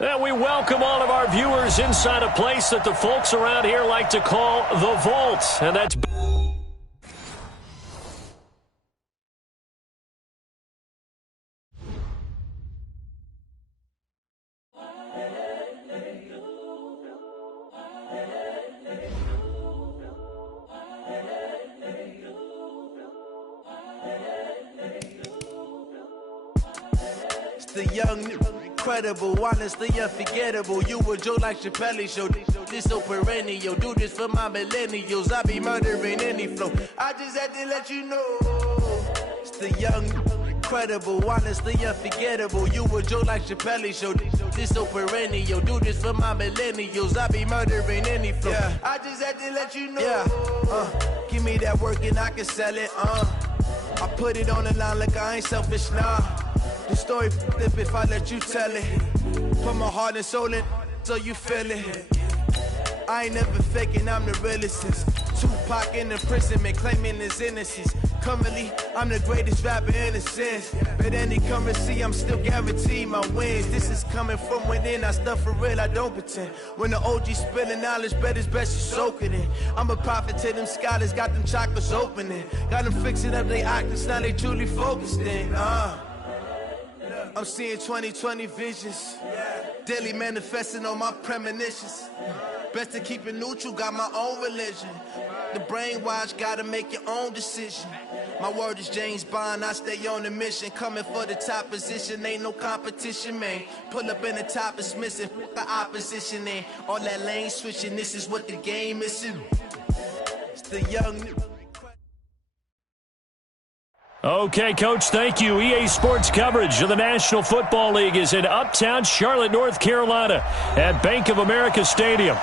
And we welcome all of our viewers inside a place that the folks around here like to call the Vault. And that's... The young, incredible, honestly unforgettable. You a Joe like Chappelle show. This so perennial. Do this for my millennials. I be murdering any flow. I just had to let you know. It's the young, incredible, honestly unforgettable. You a Joe like Chappelle show. This so perennial. Do this for my millennials. I be murdering any flow. Yeah. I just had to let you know. Yeah. Give me that work and I can sell it. I put it on the line like I ain't selfish, nah. The story flip if I let you tell it. Put my heart and soul in so you feel it. I ain't never faking, I'm the realest. Tupac in imprisonment, claiming his innocence. Currently, I'm the greatest rapper in a sense. But any currency, I'm still guaranteed my wins. This is coming from within, I stuff for real, I don't pretend. When the OG spilling knowledge, bet it's best you soak it in. I'm a prophet to them scholars, got them chakras opening. Got them fixing up they octaves, now they truly focused in. I'm seeing 2020 visions. Daily manifesting on my premonitions. Best to keep it neutral, got my own religion. The brainwash, gotta make your own decision. My word is James Bond, I stay on the mission. Coming for the top position, ain't no competition, man. Pull up in the top, it's missing, fuck the opposition, and all that lane switching, this is what the game is. It's the young... Okay, Coach, thank you. EA Sports coverage of the National Football League is in uptown Charlotte, North Carolina at Bank of America Stadium.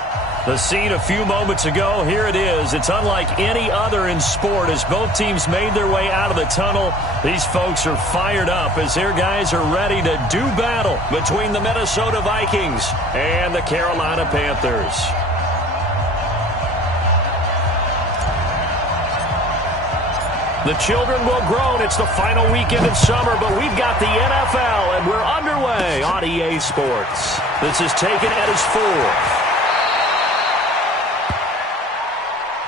The scene a few moments ago, here it is. It's unlike any other in sport as both teams made their way out of the tunnel. These folks are fired up as their guys are ready to do battle between the Minnesota Vikings and the Carolina Panthers. The children will groan. It's the final weekend of summer, but we've got the NFL, and we're underway on EA Sports. This is taken at his fourth.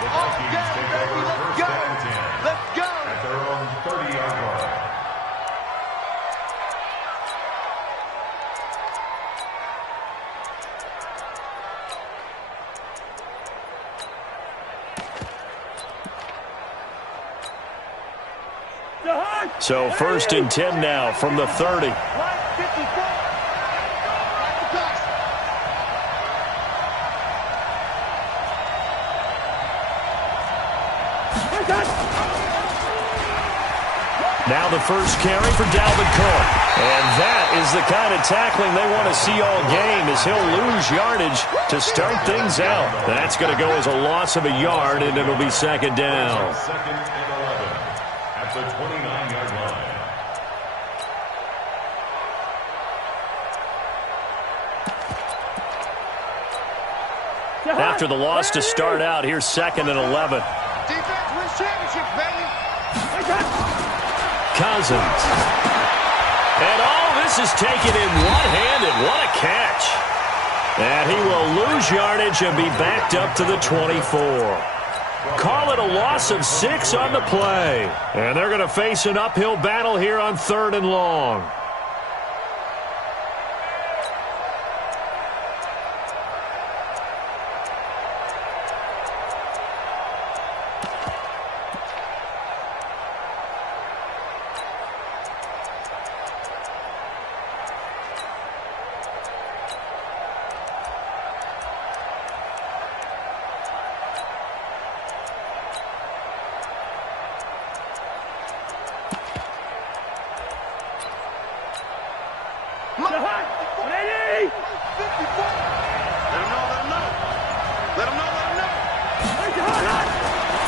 The Vikings take over first and 10. Let's go! At their own 30-yard line. So first and 10 now from the 30. Now the first carry for Dalvin Cook. And that is the kind of tackling they want to see all game as he'll lose yardage to start things out. That's going to go as a loss of a yard, and it'll be second down. Second and 11 at the 29-yard line. After the loss to start out, here's second and 11. Defense wins championships, baby. Cousins. And all this is taken in one-handed. What a catch. And he will lose yardage and be backed up to the 24. Call it a loss of 6 on the play. And they're going to face an uphill battle here on 3rd and long.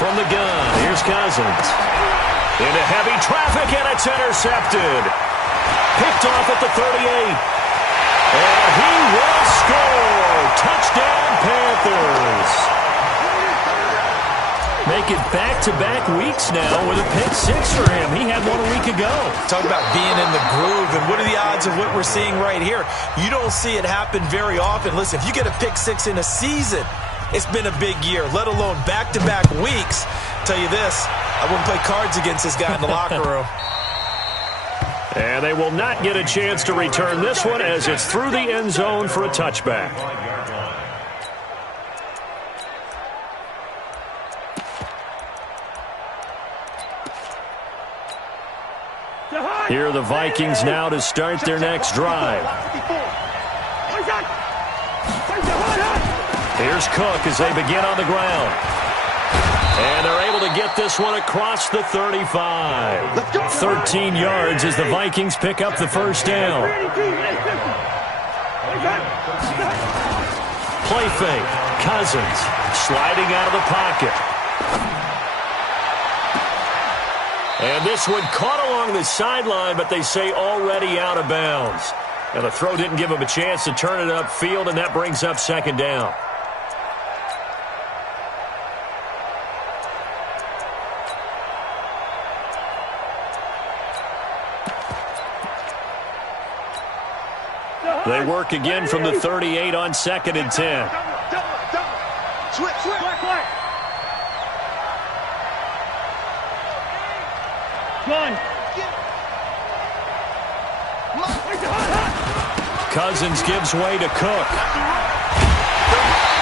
From the gun, here's Cousins. Into heavy traffic, and it's intercepted. Picked off at the 38. And he will score. Touchdown, Panthers. Make it back-to-back weeks now with a pick 6 for him. He had had one a week ago. Talk about being in the groove, and what are the odds of what we're seeing right here? You don't see it happen very often. Listen, if you get a pick six in a season, it's been a big year, let alone back-to-back weeks. Tell you this, I wouldn't play cards against this guy in the locker room. And they will not get a chance to return this one as it's through the end zone for a touchback. Here are the Vikings now to start their next drive. Here's Cook as they begin on the ground. And they're able to get this one across the 35. 13 yards as the Vikings pick up the first down. Play fake. Cousins sliding out of the pocket. And this one caught along the sideline, but they say already out of bounds. And the throw didn't give him a chance to turn it upfield, and that brings up second down. They work again from the 38 on 2nd and 10. Cousins gives way to Cook.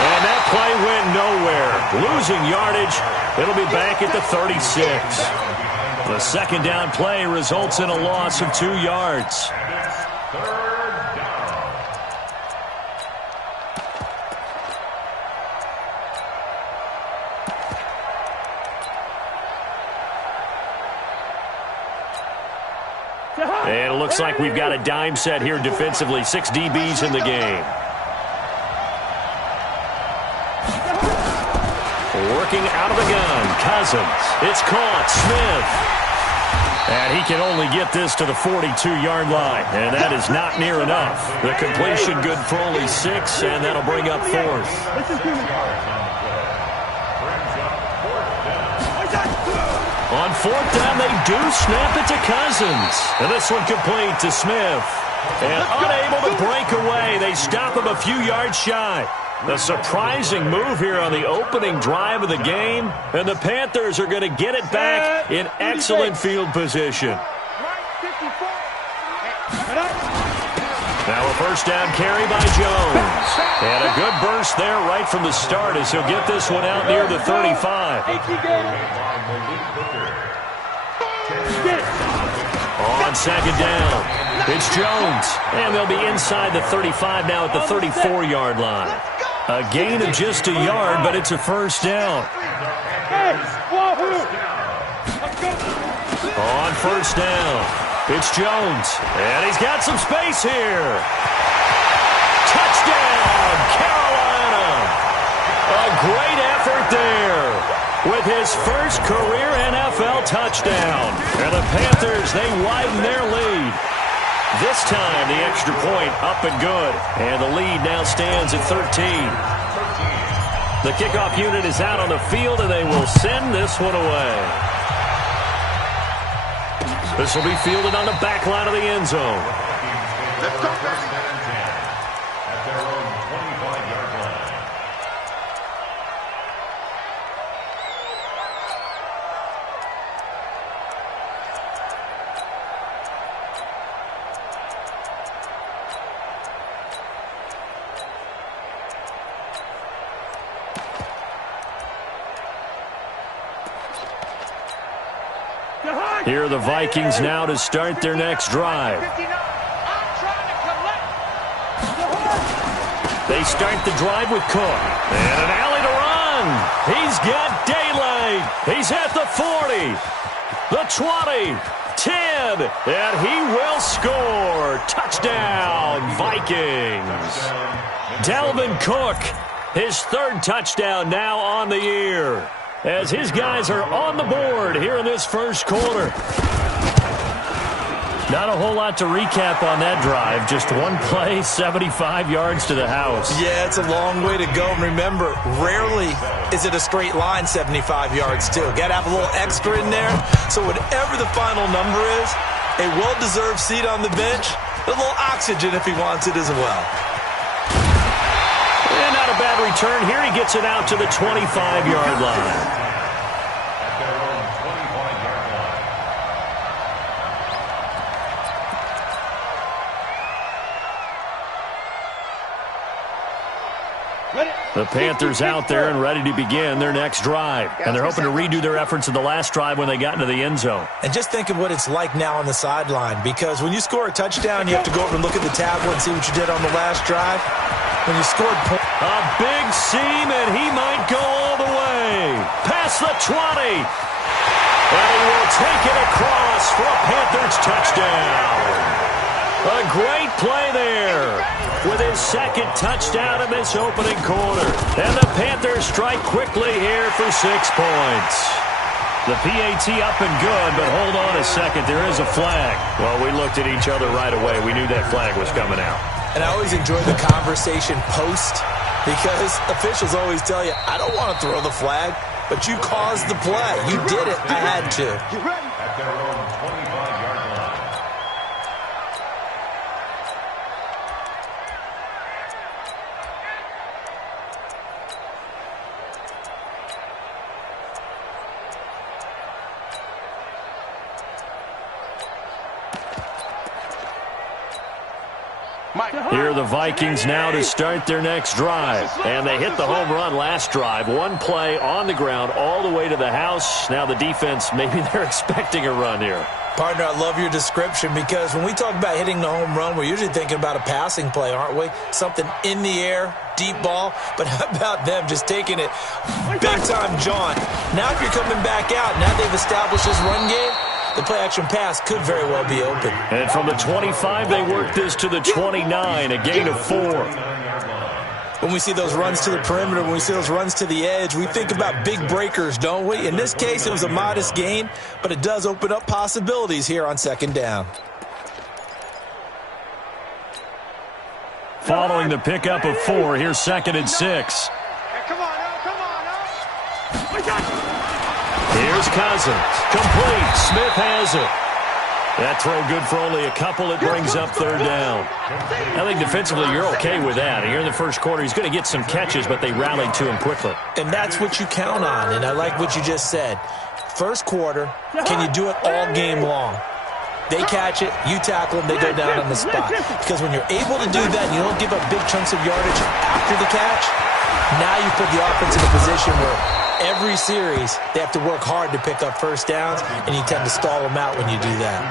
And that play went nowhere. Losing yardage. It'll be back at the 36. The second down play results in a loss of 2 yards. And it looks like we've got a dime set here defensively. 6 DBs in the game. Working out of the gun. Cousins. It's caught. Smith. And he can only get this to the 42-yard line. And that is not near enough. The completion good for only 6, and that'll bring up 4th. On 4th down, they do snap it to Cousins. And this one complete to Smith. And unable to break away, they stop him a few yards shy. A surprising move here on the opening drive of the game. And the Panthers are going to get it back in excellent field position. Now a first down carry by Jones. And a good burst there right from the start as he'll get this one out near the 35. On second down, it's Jones. And they'll be inside the 35 now at the 34-yard line. A gain of just a yard, but it's a first down. On first down, it's Jones. And he's got some space here. Touchdown, Carolina. A great effort there with his first career NFL touchdown. And the Panthers, they widen their lead. This time, the extra point up and good. And the lead now stands at 13. The kickoff unit is out on the field, and they will send this one away. This will be fielded on the back line of the end zone. Let's go. At their own 25-yard line. Here are the Vikings now to start their next drive. They start the drive with Cook. And an alley to run. He's got daylight. He's at the 40, the 20, 10, and he will score. Touchdown, Vikings. Dalvin Cook, his 3rd touchdown now on the year, as his guys are on the board here in this first quarter. Not a whole lot to recap on that drive. Just one play, 75 yards to the house. Yeah, it's a long way to go. And remember, rarely is it a straight line 75 yards, too. Got to have a little extra in there. So whatever the final number is, a well-deserved seat on the bench, a little oxygen if he wants it as well. And not a bad return here. He gets it out to the 25-yard line. The Panthers out there and ready to begin their next drive. And they're hoping to redo their efforts in the last drive when they got into the end zone. And just think of what it's like now on the sideline, because when you score a touchdown, you have to go over and look at the tablet and see what you did on the last drive. When you scored a big seam, and he might go all the way. Past the 20. And he will take it across for a Panthers touchdown. A great play there with his second touchdown in this opening quarter. And the Panthers strike quickly here for 6 points. The PAT up and good, but hold on a second. There is a flag. Well, we looked at each other right away. We knew that flag was coming out. And I always enjoy the conversation post, because officials always tell you, I don't want to throw the flag, but you caused the play. You did it. I had to. At their own 25-yard line. Here are the Vikings now to start their next drive. And they hit the home run last drive. One play on the ground all the way to the house. Now the defense, maybe they're expecting a run here. Partner, I love your description, because when we talk about hitting the home run, we're usually thinking about a passing play, aren't we? Something in the air, deep ball. But how about them just taking it big-time jaunt? Now if you're coming back out, now they've established this run game, the play-action pass could very well be open. And from the 25, they work this to the 29, a gain of 4. When we see those runs to the perimeter, when we see those runs to the edge, we think about big breakers, don't we? In this case, it was a modest gain, but it does open up possibilities here on second down. Following the pickup of 4, here's 2nd and 6. Hey, come on, now, come on, now. Here's Cousins. Complete. Smith has it. That throw good for only a couple. It brings up 3rd down. I think defensively you're okay with that. Here in the first quarter, he's going to get some catches, but they rallied to him quickly. And that's what you count on, and I like what you just said. First quarter, can you do it all game long? They catch it, you tackle them, they go down on the spot. Because when you're able to do that and you don't give up big chunks of yardage after the catch, now you put the offense in a position where every series, they have to work hard to pick up first downs, and you tend to stall them out when you do that.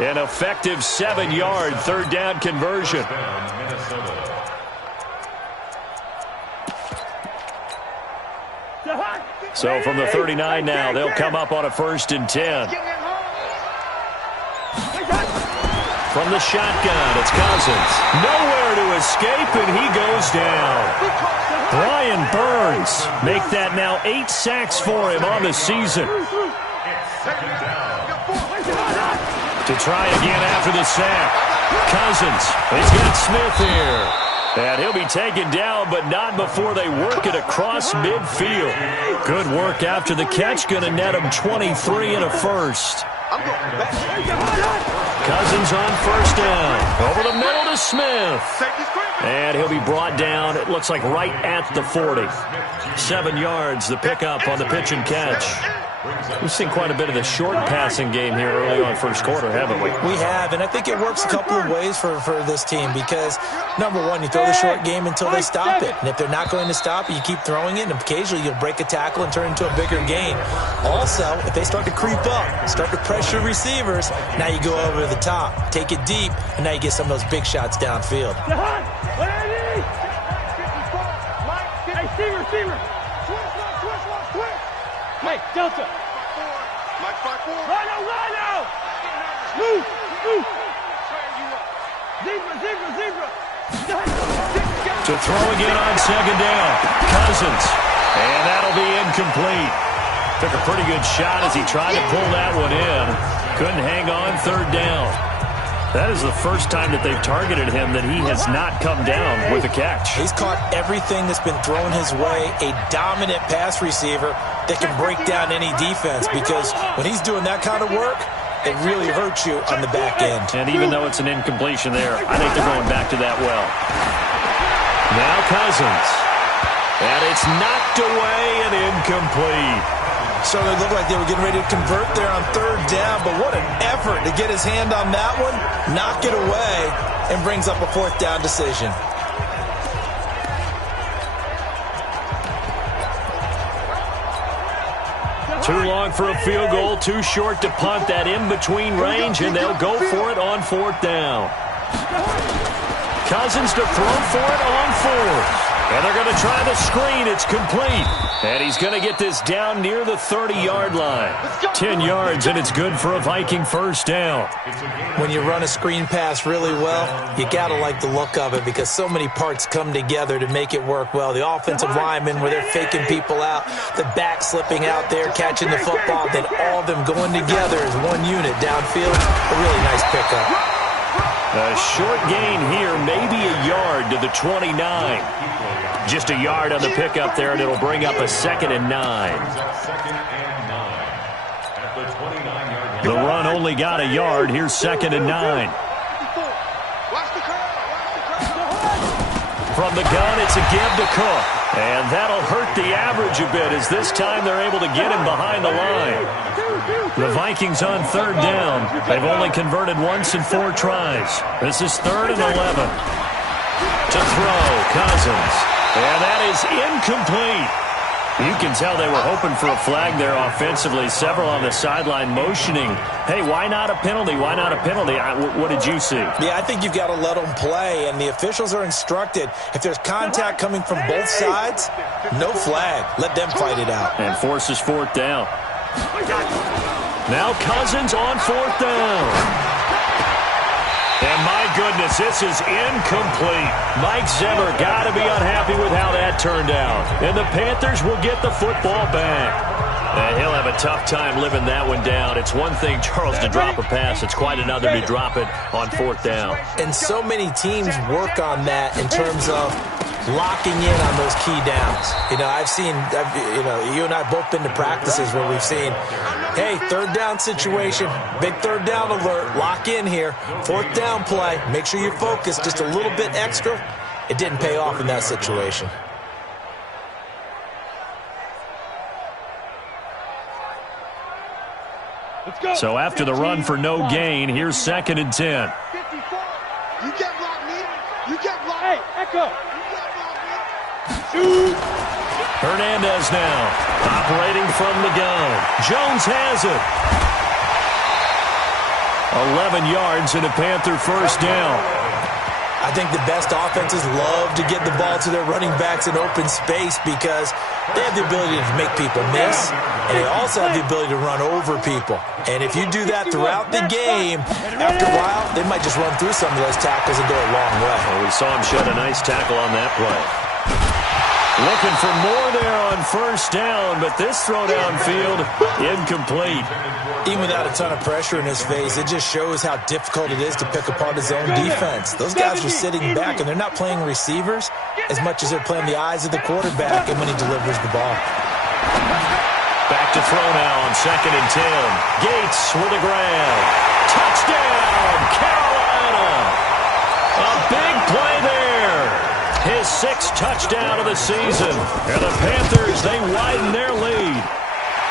An effective 7-yard 3rd down conversion. So from the 39 now, they'll come up on a 1st and 10. From the shotgun, it's Cousins. Nowhere to escape, and he goes down. Brian Burns make that now 8 sacks for him on the season. To try again after the sack. Cousins, he's got Smith here. And he'll be taken down, but not before they work it across midfield. Good work after the catch, going to net him 23 and a first. Cousins on 1st down. Over the middle to Smith. And he'll be brought down, it looks like right at the 40. 7 yards, the pickup on the pitch and catch. We've seen quite a bit of the short passing game here early on first quarter, haven't we? We have, and I think it works a couple of ways for this team, because, number one, you throw the short game until they stop it. And if they're not going to stop it, you keep throwing it, and occasionally you'll break a tackle and turn it into a bigger gain. Also, if they start to creep up, start to pressure receivers, now you go over the top, take it deep, and now you get some of those big shots downfield. Receiver. Mike, Delta. Mike, 5-4. Rhino. Move. Zebra. To throw again on 2nd down. Cousins. And that'll be incomplete. Took a pretty good shot as he tried to pull that one in. Couldn't hang on third down. That is the first time that they've targeted him that he has not come down with a catch. He's caught everything that's been thrown his way. A dominant pass receiver that can break down any defense, because when he's doing that kind of work, it really hurts you on the back end. And even though it's an incompletion there, I think they're going back to that well. Now Cousins. And it's knocked away and incomplete. So they looked like they were getting ready to convert there on third down, but what an effort to get his hand on that one, knock it away, and brings up a fourth down decision. Too long for a field goal, too short to punt. That in-between range, and they'll go for it on fourth down. Cousins to throw for it on fourth. And they're going to try the screen. It's complete. And he's going to get this down near the 30-yard line. 10 yards, and it's good for a Viking first down. When you run a screen pass really well, you got to like the look of it, because so many parts come together to make it work well. The offensive linemen, where they're faking people out, the back slipping out there, catching the football, then all of them going together as one unit downfield. A really nice pickup. A short gain here, maybe a yard to the 29. Just a yard on the pickup there, and it'll bring up a 2nd and 9. The run only got a yard. Here's 2nd and 9. From the gun, it's a give to Cook. And that'll hurt the average a bit, as this time they're able to get him behind the line. The Vikings on third down. They've only converted once in 4 tries. This is 3rd and 11. To throw, Cousins. And that is incomplete. You can tell they were hoping for a flag there offensively. Several on the sideline motioning, hey, why not a penalty? Why not a penalty? What did you see? Yeah, I think you've got to let them play, and the officials are instructed, if there's contact coming from both sides, no flag. Let them fight it out. And forces fourth down. Now Cousins on fourth down. And my goodness, this is incomplete. Mike Zimmer got to be unhappy with how that turned out. And the Panthers will get the football back. And he'll have a tough time living that one down. It's one thing, Charles, to drop a pass. It's quite another to drop it on fourth down. And so many teams work on that in terms of locking in on those key downs. You know, you and I both been to practices where we've seen, hey, third down situation, big third down alert, lock in here, fourth down play, make sure you're focused just a little bit extra. It didn't pay off in that situation. So after the run for no gain, here's 2nd and 10. You can't block me. You can't block me. Hey, Echo. Hernandez now, operating from the gun. Jones has it. 11 yards and a Panther first down. I think the best offenses love to get the ball to their running backs in open space, because they have the ability to make people miss, and they also have the ability to run over people. And if you do that throughout the game, after a while, they might just run through some of those tackles and go a long way. Well, we saw him shed a nice tackle on that play. Looking for more there on first down, but this throw downfield, incomplete. Even without a ton of pressure in his face, it just shows how difficult it is to pick apart his own defense. Those guys are sitting back, and they're not playing receivers as much as they're playing the eyes of the quarterback and when he delivers the ball. Back to throw now on 2nd and 10. Gates with a grab. Touchdown, Carolina! A big play there. His 6th touchdown of the season. And the Panthers, they widen their lead.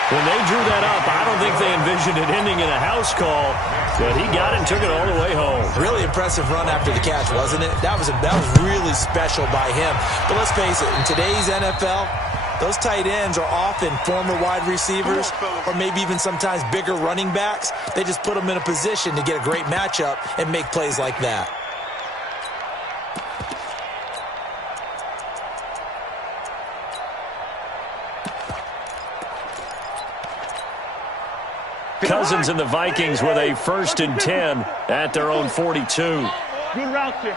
When they drew that up, I don't think they envisioned it ending in a house call, but he got it and took it all the way home. Really impressive run after the catch, wasn't it? That was really special by him. But let's face it, in today's NFL, those tight ends are often former wide receivers or maybe even sometimes bigger running backs. They just put them in a position to get a great matchup and make plays like that. Cousins and the Vikings with a 1st and 10 at their own 42. Good route here.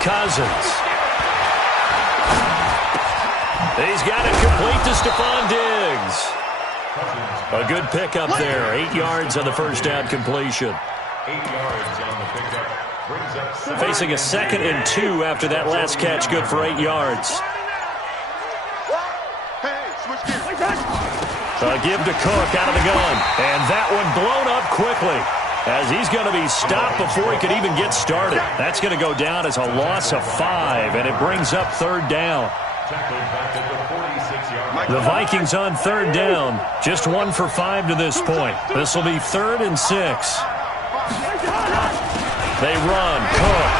Cousins. He's got it complete to Stephon Diggs. A good pickup there. 8 yards on the first down completion. 8 yards on the pickup. Brings up 7. Facing a 2nd and 2 after that last catch, good for 8 yards. A give to Cook out of the gun. And that one blown up quickly, as he's going to be stopped before he could even get started. That's going to go down as a loss of 5, and it brings up 3rd down. The Vikings on 3rd down, just 1 for 5 to this point. This will be 3rd and 6. They run. Cook.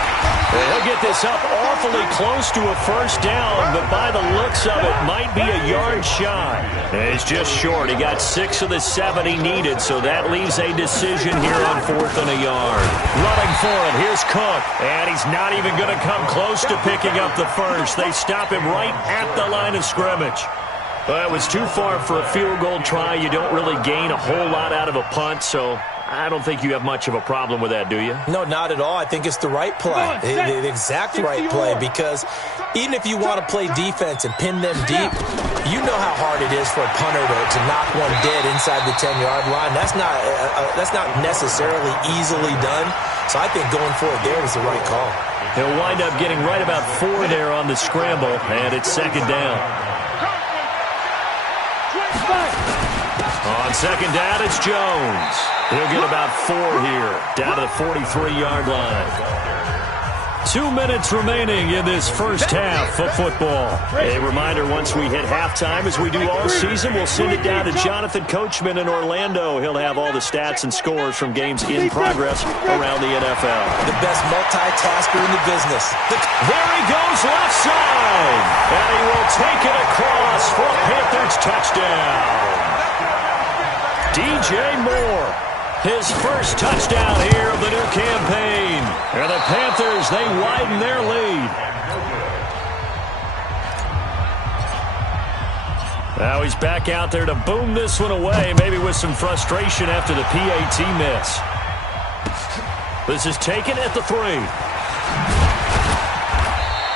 He'll get this up awfully close to a first down, but by the looks of it, might be a yard shy. It's just short. He got 6 of the 7 he needed, so that leaves a decision here on 4th and a yard. Running for it. Here's Cook, and he's not even going to come close to picking up the first. They stop him right at the line of scrimmage. Well, it was too far for a field goal try. You don't really gain a whole lot out of a punt, so I don't think you have much of a problem with that, do you? No, not at all. I think it's the right play, the exact right play, because even if you want to play defense and pin them deep, you know how hard it is for a punter to knock one dead inside the 10-yard line. That's not necessarily easily done, so I think going for it there was the right call. He'll wind up getting right about 4 there on the scramble, and it's 2nd down. On 2nd down, it's Jones. He'll get about 4 here, down to the 43-yard line. 2 minutes remaining in this first half of football. A reminder, once we hit halftime, as we do all season, we'll send it down to Jonathan Coachman in Orlando. He'll have all the stats and scores from games in progress around the NFL. The best multitasker in the business. There he goes, left side. And he will take it across for a Panthers touchdown. DJ Moore, his first touchdown here of the new campaign. And the Panthers, they widen their lead. Now he's back out there to boom this one away, maybe with some frustration after the PAT miss. This is taken at the 3.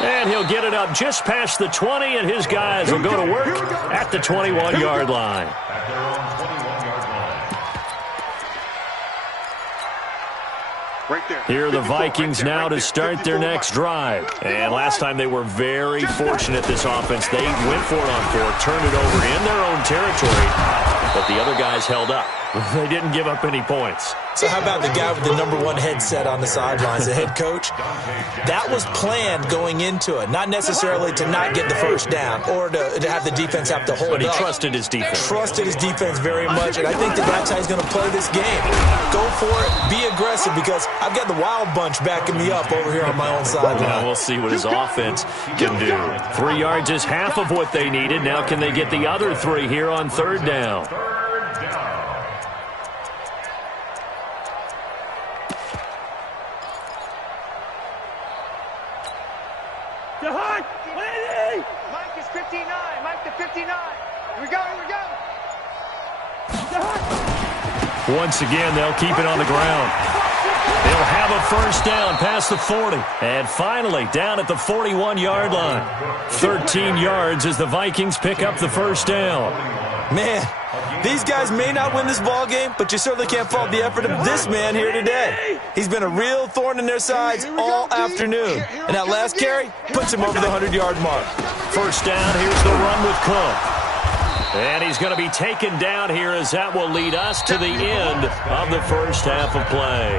And he'll get it up just past the 20, and his guys will go to work at the 21-yard line. Here are the Vikings now to start their next drive. And last time they were very fortunate, this offense. They went for it on 4th, turned it over in their own territory, but the other guys held up. They didn't give up any points. So how about the guy with the #1 headset on the sidelines, the head coach? That was planned going into it, not necessarily to not get the first down or to have the defense have to hold up. But he trusted his defense. Trusted his defense very much, and I think that's how he's going to play this game. Go for it, be aggressive, because I've got the Wild Bunch backing me up over here on my own sideline. Now we'll see what his offense can do. 3 yards is half of what they needed. Now can they get the other 3 here on 3rd down? Mike is 59. Mike to 59. Here we go. Once again, they'll keep it on the ground. They'll have a first down past the 40. And finally, down at the 41-yard line. 13 yards as the Vikings pick up the first down. Man, these guys may not win this ball game, but you certainly can't fault the effort of this man here today. He's been a real thorn in their sides all afternoon. And that last carry puts him over the 100-yard mark. First down, here's the run with Cook. And he's going to be taken down here, as that will lead us to the end of the first half of play.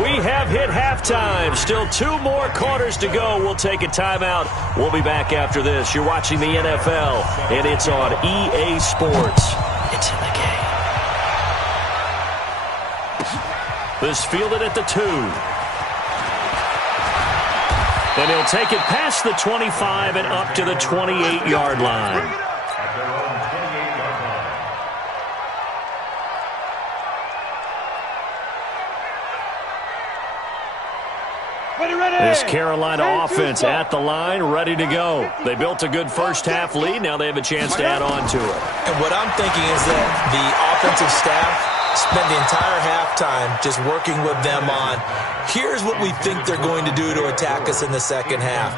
We have hit halftime. Still 2 more quarters to go. We'll take a timeout. We'll be back after this. You're watching the NFL, and it's on EA Sports. It's in the game. This fielded at the 2. And he'll take it past the 25 and up to the 28-yard line. This Carolina offense at the line, ready to go. They built a good first half lead. Now they have a chance to add on to it. And what I'm thinking is that the offensive staff spent the entire halftime just working with them on, here's what we think they're going to do to attack us in the second half.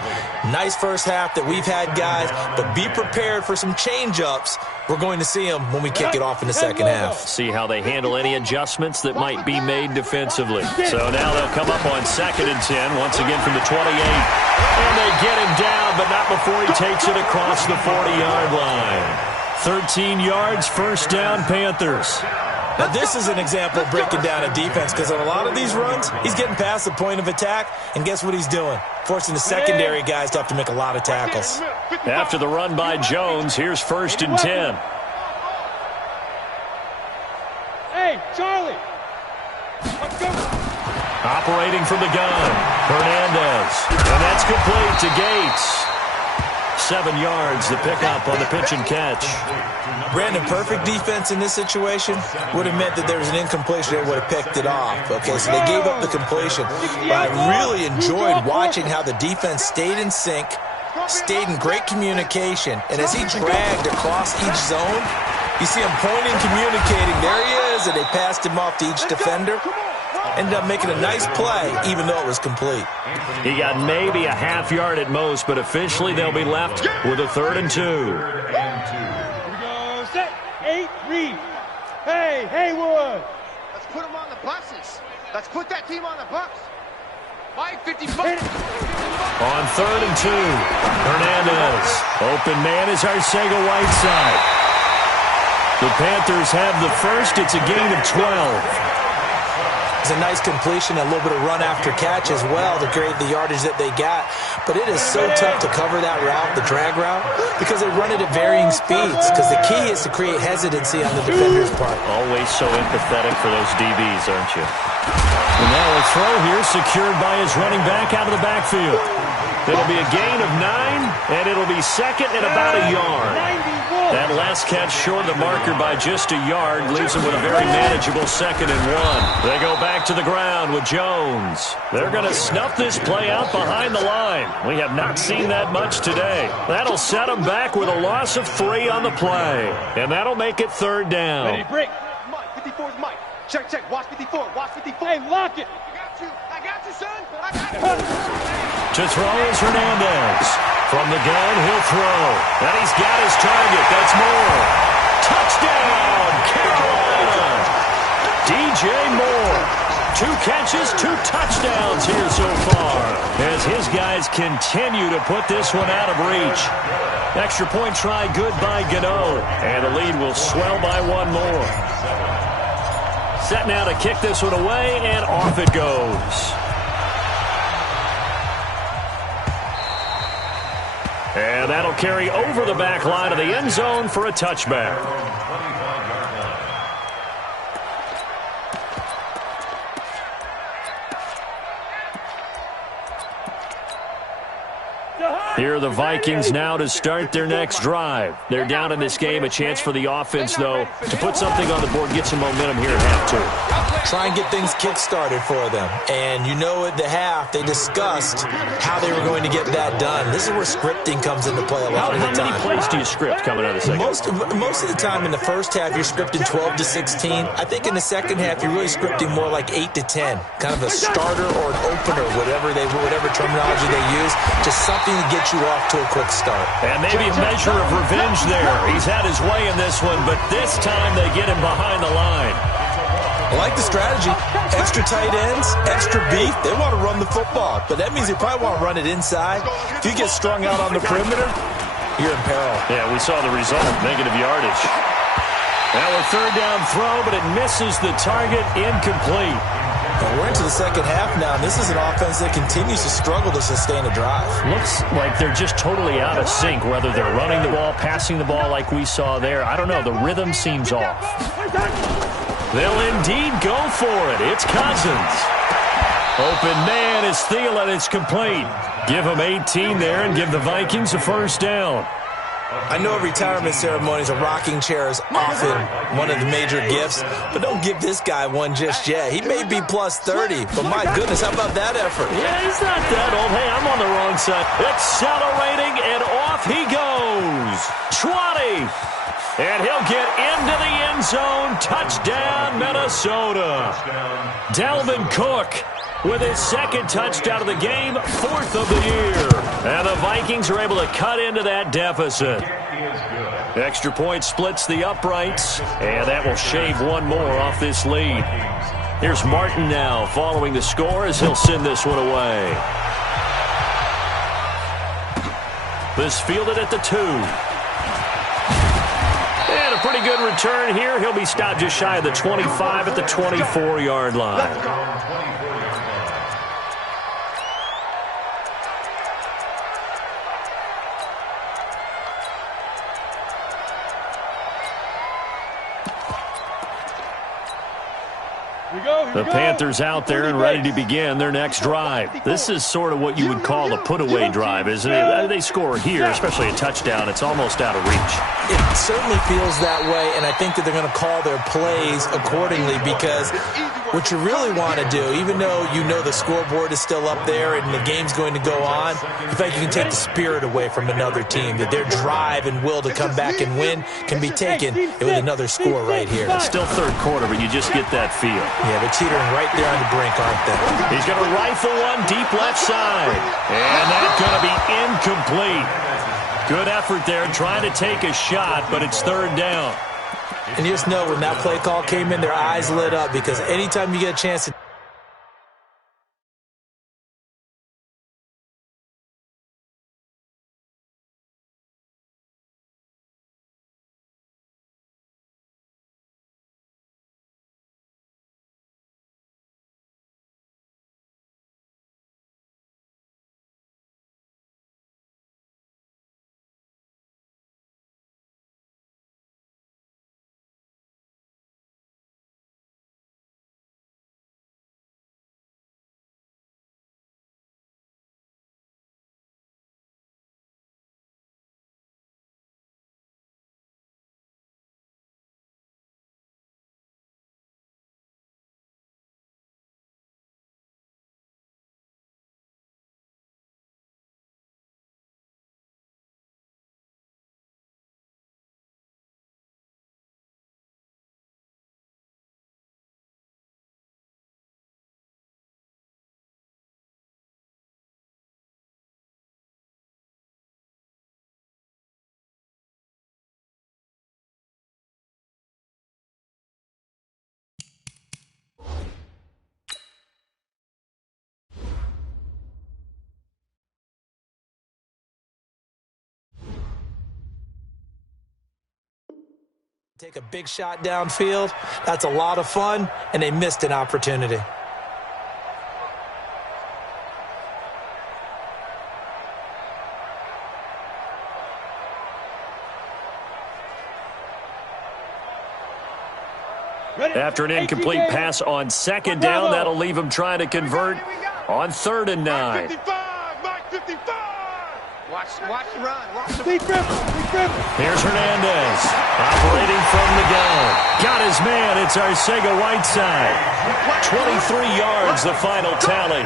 Nice first half that we've had, guys, but be prepared for some change-ups. We're going to see them when we kick it off in the second half. See how they handle any adjustments that might be made defensively. So now they'll come up on 2nd and 10, once again from the 28. And they get him down, but not before he takes it across the 40-yard line. 13 yards, first down, Panthers. Now, this is an example of breaking down a defense because on a lot of these runs, he's getting past the point of attack, and guess what he's doing? Forcing the secondary guys to have to make a lot of tackles. After the run by Jones, here's 1st and 10. Hey, Charlie. Let's go. Operating from the gun, Hernandez. And that's complete to Gates. 7 yards, the pickup on the pitch and catch. Brandon, perfect defense in this situation would have meant that there was an incompletion. They would have picked it off. Okay, so they gave up the completion. But I really enjoyed watching how the defense stayed in sync, stayed in great communication, and as he dragged across each zone, you see him pointing, communicating. There he is, and they passed him off to each defender. Ended up making a nice play, even though it was complete. He got maybe a half yard at most, but officially they'll be left with a 3rd and 2. Here we go, set, 8, read. Hey, Haywood. Let's put them on the buses. Let's put that team on the bus. 555. On 3rd and 2, Hernandez. Open man is Arcega-Whiteside. The Panthers have the first. It's a gain of 12. A nice completion, a little bit of run after catch as well to create the yardage that they got. But it is so tough to cover that route, the drag route, because they run it at varying speeds. Because the key is to create hesitancy on the defender's part. Always so empathetic for those DBs, aren't you? And now a throw here secured by his running back out of the backfield. It'll be a gain of 9, and it'll be 2nd and about a yard. That last catch short of the marker by just a yard leaves him with a very manageable 2nd and 1. They go back to the ground with Jones. They're going to snuff this play out behind the line. We have not seen that much today. That'll set them back with a loss of 3 on the play. And that'll make it 3rd down. Ready, break. Mike, 54 is Mike. Check, check. Watch 54. Watch 54. Hey, lock it. I got you, son. I got you. To throw is Hernandez. From the gun, he'll throw. And he's got his target. That's Moore. Touchdown, Carolina. DJ Moore. 2 catches, 2 touchdowns here so far, as his guys continue to put this one out of reach. Extra point try good by Gano. And the lead will swell by 1 more. Set now to kick this one away, and off it goes. And that'll carry over the back line of the end zone for a touchback. Here are the Vikings now to start their next drive. They're down in this game. A chance for the offense, though, to put something on the board, get some momentum here at half 2. Try and get things kick-started for them. And you know at the half, they discussed how they were going to get that done. This is where scripting comes into play a lot of the time. How many plays do you script coming out of the second? Most of the time in the first half, you're scripting 12 to 16. I think in the second half, you're really scripting more like 8 to 10. Kind of a starter or an opener, whatever terminology they use. Just something to get you off to a quick start. And maybe a measure of revenge there. He's had his way in this one, but this time they get him behind the line. I like the strategy. Extra tight ends, extra beef. They want to run the football, but that means they probably want to run it inside. If you get strung out on the perimeter, you're in peril. Yeah, we saw the result, negative yardage. Now a 3rd down throw, but it misses the target, incomplete. Well, we're into the second half now, and this is an offense that continues to struggle to sustain a drive. Looks like they're just totally out of sync, whether they're running the ball, passing the ball like we saw there. I don't know. The rhythm seems off. They'll indeed go for it. It's Cousins. Open man is Thielen. It's complete. Give him 18 there and give the Vikings a 1st down. I know retirement ceremonies, a rocking chair is often one of the major gifts, but don't give this guy one just yet. He may be plus 30, but my goodness, how about that effort? Yeah, he's not that old. Hey, I'm on the wrong side. Accelerating, and off he goes. 20, And he'll get into the end zone. Touchdown, Minnesota. Dalvin Cook with his second touchdown of the game, 4th of the year. And the Vikings are able to cut into that deficit. Extra point splits the uprights, and that will shave one more off this lead. Here's Martin now following the score as he'll send this one away. This fielded at the 2. And a pretty good return here. He'll be stopped just shy of the 25 at the 24-yard line. The Panthers out there and ready to begin their next drive. This is sort of what you would call a put-away drive, isn't it? They score here, especially a touchdown. It's almost out of reach. It certainly feels that way, and I think that they're going to call their plays accordingly because what you really want to do, even though you know the scoreboard is still up there and the game's going to go on, in fact, you can take the spirit away from another team, that their drive and will to come back and win can be taken with another score right here. It's still third quarter, but you just get that feel. Yeah, they're teetering right there on the brink, aren't they? He's going to rifle one deep left side. And that's going to be incomplete. Good effort there trying to take a shot, but it's third down. And you just know when that play call came in, their eyes lit up because anytime you get a chance to take a big shot downfield, that's a lot of fun, and they missed an opportunity. After an incomplete pass on second down, that'll leave him trying to convert on 3rd and 9. 55, Mike 55. Watch the run. Here's Hernandez operating from the gun. Got his man. It's Arcega-Whiteside. 23 yards, the final tally.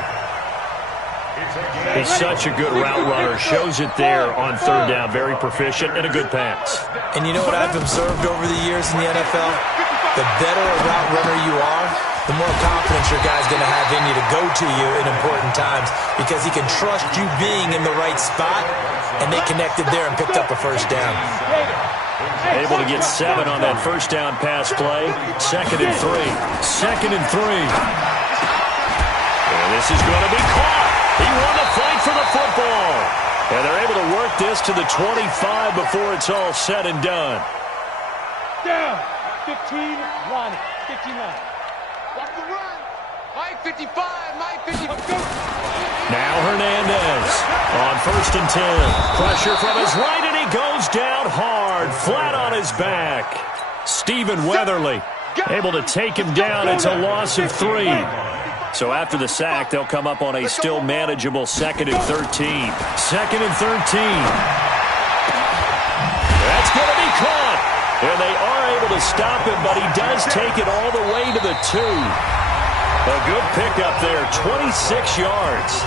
He's such a good route runner. Shows it there on 3rd down. Very proficient and a good pass. And you know what I've observed over the years in the NFL? The better a route runner you are, the more confidence your guy's going to have in you to go to you in important times because he can trust you being in the right spot, and they connected there and picked up a first down. Able to get 7 on that first down pass play. 2nd and 3. 2nd and 3. And this is going to be caught. He won the fight for the football. And they're able to work this to the 25 before it's all said and done. Down. 15, Ronnie. 59. Watch the run. Mike 55, Mike 55. Now Hernandez on 1st and 10. Pressure from his right, and he goes down hard, flat on his back. Stephen Weatherly able to take him down. It's a loss of 3. So after the sack, they'll come up on a still manageable 2nd and 13. 2nd and 13. That's going to be caught. And they are able to stop him, but he does take it all the way to the 2. A good pickup there, 26 yards.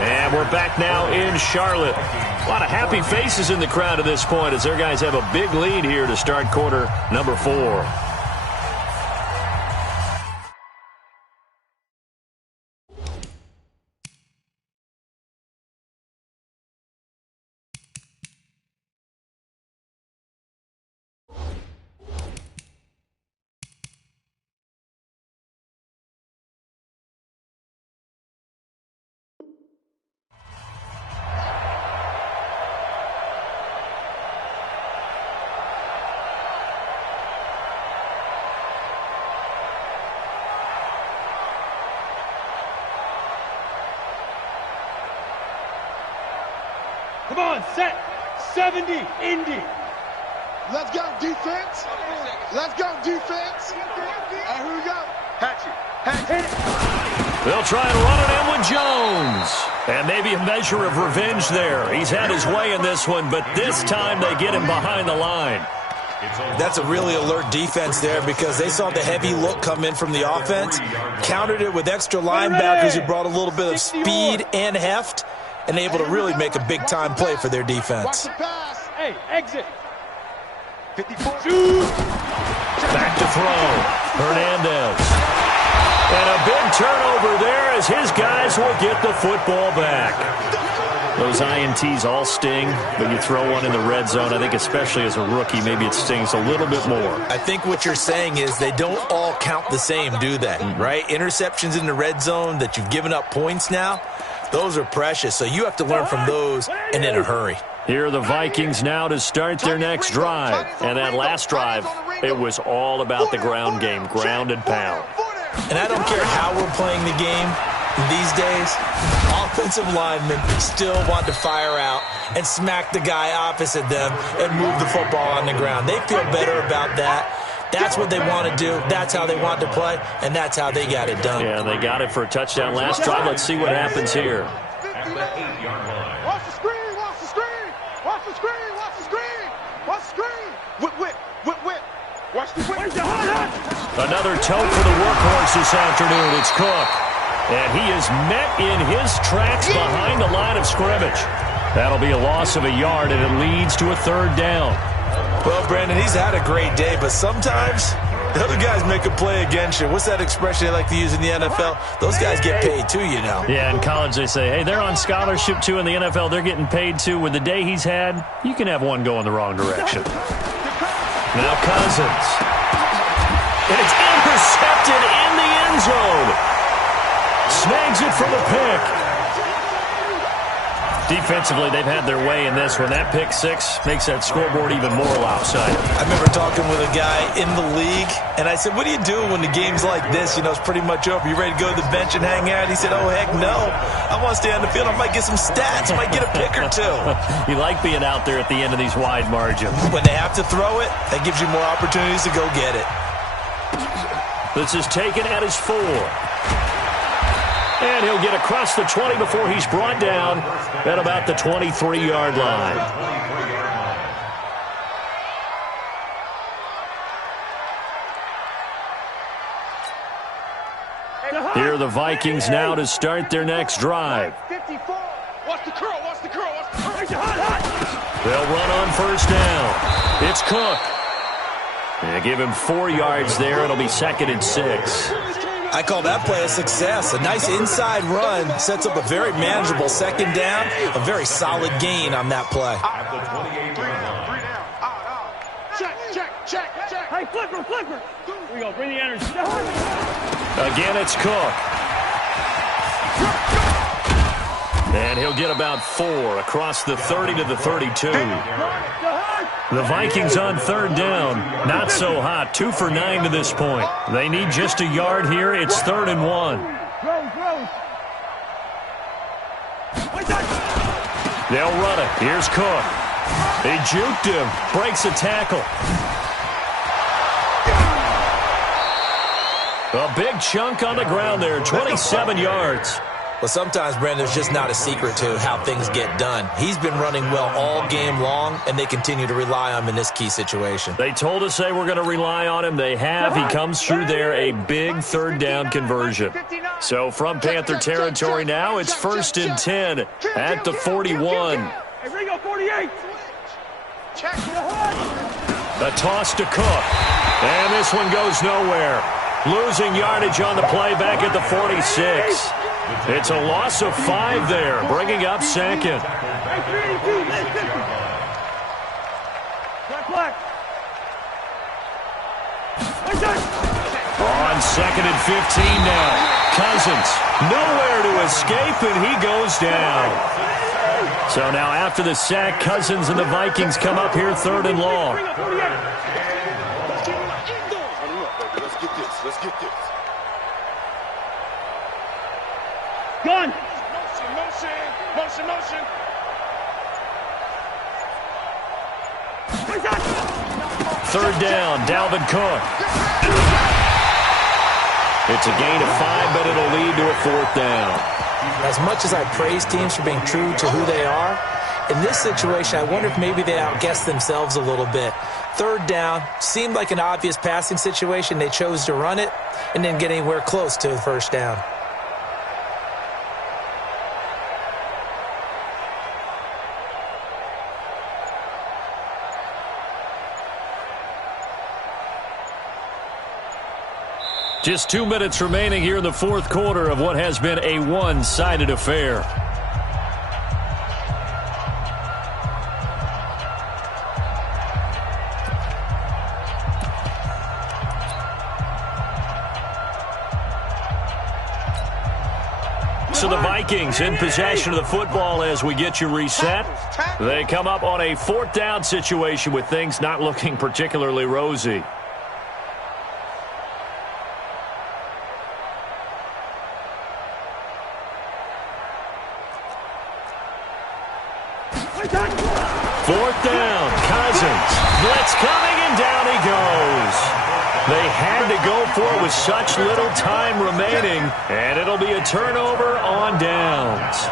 And we're back now in Charlotte. A lot of happy faces in the crowd at this point as their guys have a big lead here to start quarter number 4. Come on, set. 70, Indy. Let's go, defense. Let's go, defense. All right, here we go. Hatchet. They'll try and run it in with Jones. And maybe a measure of revenge there. He's had his way in this one, but this time they get him behind the line. That's a really alert defense there because they saw the heavy look come in from the offense, countered it with extra linebackers who brought a little bit of speed and heft, and able to really make a big-time play for their defense. Hey, exit. 54. Back to throw. Hernandez. And a big turnover there as his guys will get the football back. Those INTs all sting, but you throw one in the red zone, I think especially as a rookie, maybe it stings a little bit more. I think what you're saying is they don't all count the same, do they? Right? Interceptions in the red zone that you've given up points now, those are precious, so you have to learn from those and in a hurry. Here are the Vikings now to start their next drive. And that last drive, it was all about the ground game, ground and pound. And I don't care how we're playing the game these days, offensive linemen still want to fire out and smack the guy opposite them and move the football on the ground. They feel better about that. That's what they want to do. That's how they want to play, and that's how they got it done. Yeah, they got it for a touchdown last drive. Let's see what happens here. Watch the screen, watch the screen, watch the screen, watch the screen, watch the screen. Whip. Watch the whip. Another tote for the workhorse this afternoon. It's Cook. And he is met in his tracks behind the line of scrimmage. That'll be a loss of a yard, and it leads to a third down. Well, Brandon, he's had a great day, but sometimes the other guys make a play against you. What's that expression they like to use in the NFL? Those guys get paid too, you know. Yeah, in college they say, hey, they're on scholarship too. In the NFL, they're getting paid too. With the day he's had, you can have one go in the wrong direction. Now Cousins. And it's intercepted in the end zone. Snags it for the pick. Defensively, they've had their way in this one. That pick six makes that scoreboard even more lopsided. I remember talking with a guy in the league, and I said, what do you do when the game's like this? You know, it's pretty much over. You ready to go to the bench and hang out? He said, oh, heck no. I want to stay on the field. I might get some stats. I might get a pick or two. You like being out there at the end of these wide margins. When they have to throw it, that gives you more opportunities to go get it. This is taken at his 4. And he'll get across the 20 before he's brought down at about the 23-yard line. Here are the Vikings now to start their next drive. 54. Watch the curl, watch the curl, watch the curl. They'll run on first down. It's Cook. They give him 4 yards there. It'll be 2nd and 6. I call that play a success. A nice inside run sets up a very manageable second down. A very solid gain on that play. Check. Hey, flipper. Here we go, bring the energy. Again, it's Cook. And he'll get about 4 across the 30 to the 32. The Vikings on third down. Not so hot. 2 for 9 to this point. They need just a yard here. It's 3rd and 1. They'll run it. Here's Cook. They juked him. Breaks a tackle. A big chunk on the ground there. 27 yards. Well, sometimes, Brandon, there's just not a secret to how things get done. He's been running well all game long, and they continue to rely on him in this key situation. They told us they were going to rely on him. They have. He comes through there, a big third down conversion. So from Panther territory now, it's 1st and 10 at the 41. Hey, Ringo, 48. The toss to Cook. And this one goes nowhere. Losing yardage on the play back at the 46. It's a loss of 5 there, bringing up second. On 2nd and 15 now. Cousins, nowhere to escape, and he goes down. So now after the sack, Cousins and the Vikings come up here 3rd and long. Let's get this. Gun. Motion. 3rd down, Dalvin Cook. It's a gain of 5, but it'll lead to a 4th down. As much as I praise teams for being true to who they are, in this situation, I wonder if maybe they outguessed themselves a little bit. 3rd down, seemed like an obvious passing situation. They chose to run it and didn't get anywhere close to the 1st down. Just 2 minutes remaining here in the 4th quarter of what has been a one-sided affair. So the Vikings in possession of the football as we get you reset. They come up on a 4th down situation with things not looking particularly rosy. Fourth down, Cousins. Blitz coming, and down he goes. They had to go for it with such little time remaining, and it'll be a turnover on downs.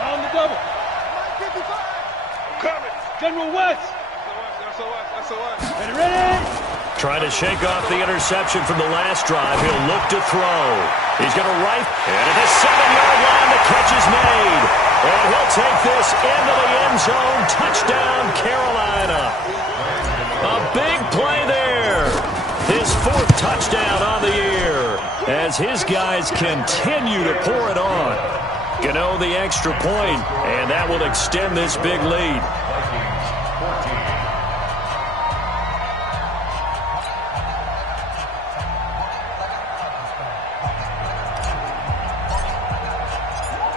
On the double. Coming. General West. Ready. Trying to shake off the interception from the last drive. He'll look to throw. He's going to right, and at the 7-yard line, the catch is made. And he'll take this into the end zone. Touchdown, Carolina. A big play there. His 4th touchdown on the year as his guys continue to pour it on. Gano the extra point, and that will extend this big lead.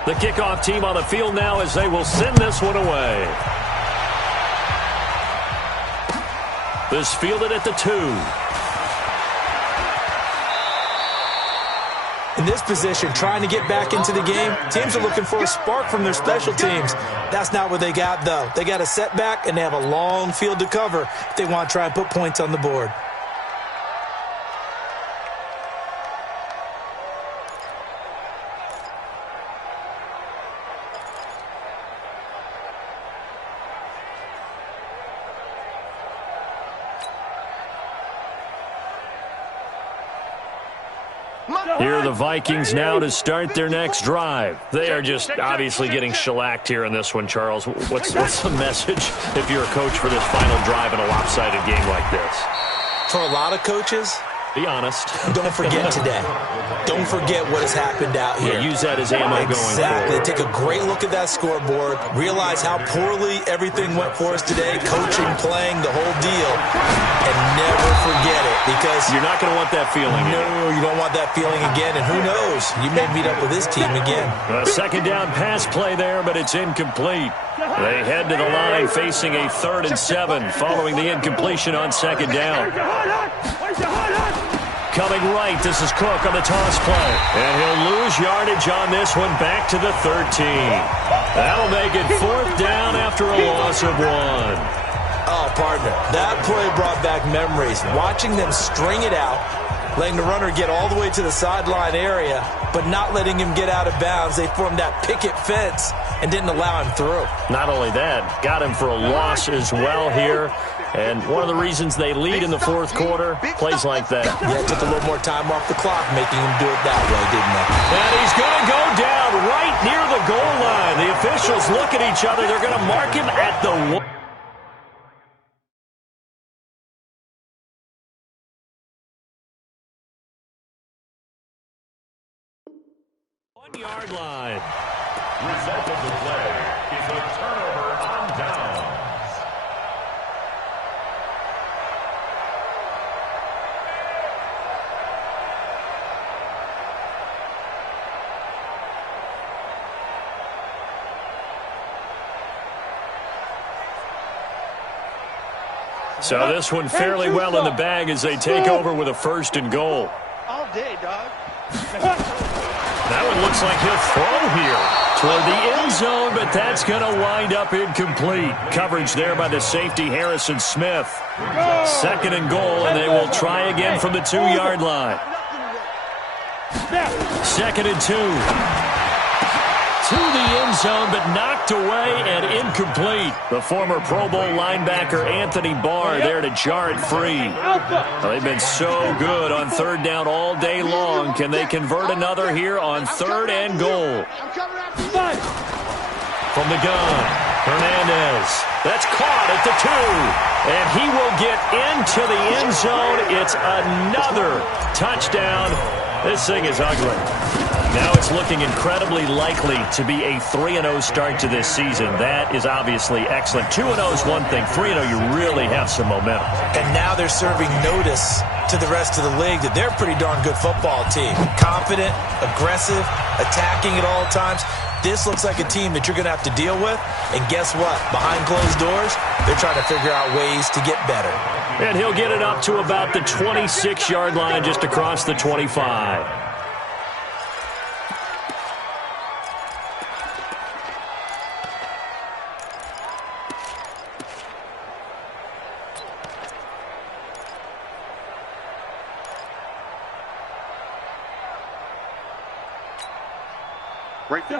The kickoff team on the field now as they will send this one away. This fielded at the 2. In this position, trying to get back into the game, teams are looking for a spark from their special teams. That's not what they got, though. They got a setback, and they have a long field to cover if they want to try and put points on the board. Here are the Vikings now to start their next drive. They are just obviously getting shellacked here in this one, Charles. What's the message if you're a coach for this final drive in a lopsided game like this? For a lot of coaches, be honest. Don't forget today. Don't forget what has happened out here. Yeah, use that as ammo going forward. Exactly. Take a great look at that scoreboard. Realize how poorly everything went for us today. Coaching, playing, the whole deal. And never forget it, because you're not going to want that feeling again. No, you don't want that feeling again. And who knows? You may meet up with this team again. A 2nd down pass play there, but it's incomplete. They head to the line facing a 3rd and 7 following the incompletion on 2nd down. Coming right, this is Cook on the toss play. And he'll lose yardage on this one back to the 13. That'll make it 4th down after a loss of 1. Oh, partner, that play brought back memories. Watching them string it out, letting the runner get all the way to the sideline area, but not letting him get out of bounds. They formed that picket fence and didn't allow him through. Not only that, got him for a loss as well here. And one of the reasons they lead in the fourth quarter, plays like that. Yeah, it took a little more time off the clock, making him do it that way, didn't it? And he's going to go down right near the goal line. The officials look at each other. They're going to mark him at the 1-yard line. Result of the play is a turnover on downs. So this one fairly well in the bag as they take over with a 1st and goal. All day, dog. That one looks like he'll throw here toward the end zone, but that's going to wind up incomplete. Coverage there by the safety, Harrison Smith. 2nd and goal, and they will try again from the 2-yard line. 2nd and 2. To the end zone, but knocked away and incomplete. The former Pro Bowl linebacker Anthony Barr there to jar it free. Well, they've been so good on 3rd down all day long. Can they convert another here on 3rd and goal? From the gun, Hernandez. That's caught at the 2. And he will get into the end zone. It's another touchdown. This thing is ugly. Now it's looking incredibly likely to be a 3-0 start to this season. That is obviously excellent. 2-0 is one thing. 3-0, you really have some momentum. And now they're serving notice to the rest of the league that they're a pretty darn good football team. Confident, aggressive, attacking at all times. This looks like a team that you're going to have to deal with. And guess what? Behind closed doors, they're trying to figure out ways to get better. And he'll get it up to about the 26-yard line just across the 25.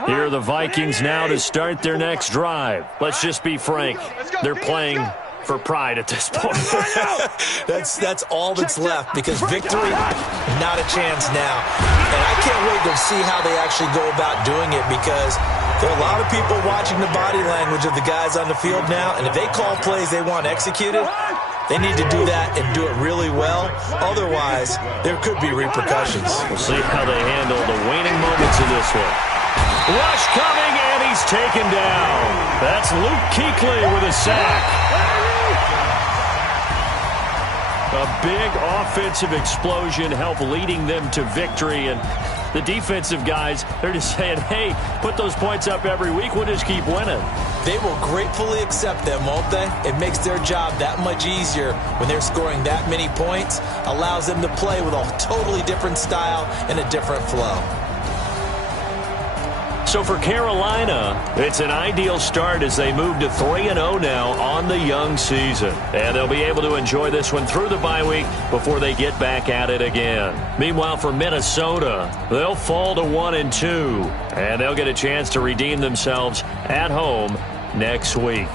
Here are the Vikings now to start their next drive. Let's just be frank. They're playing for pride at this point. That's all that's left, because victory, not a chance now. And I can't wait to see how they actually go about doing it, because there are a lot of people watching the body language of the guys on the field now, and if they call plays they want executed, they need to do that and do it really well. Otherwise, there could be repercussions. We'll see how they handle the waning moments of this one. Rush coming, and he's taken down. That's Luke Kuechly with a sack. A big offensive explosion helped leading them to victory, and the defensive guys, they're just saying, hey, put those points up every week, we'll just keep winning. They will gratefully accept them, won't they? It makes their job that much easier when they're scoring that many points, allows them to play with a totally different style and a different flow. So for Carolina, it's an ideal start as they move to 3-0 now on the young season. And they'll be able to enjoy this one through the bye week before they get back at it again. Meanwhile, for Minnesota, they'll fall to 1-2. And they'll get a chance to redeem themselves at home next week.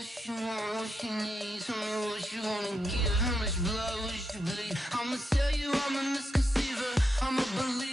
what you want, what you need. Tell me what you wanna give. How much blood would you bleed? I'ma tell you I'm a misconceiver. I'm a believer.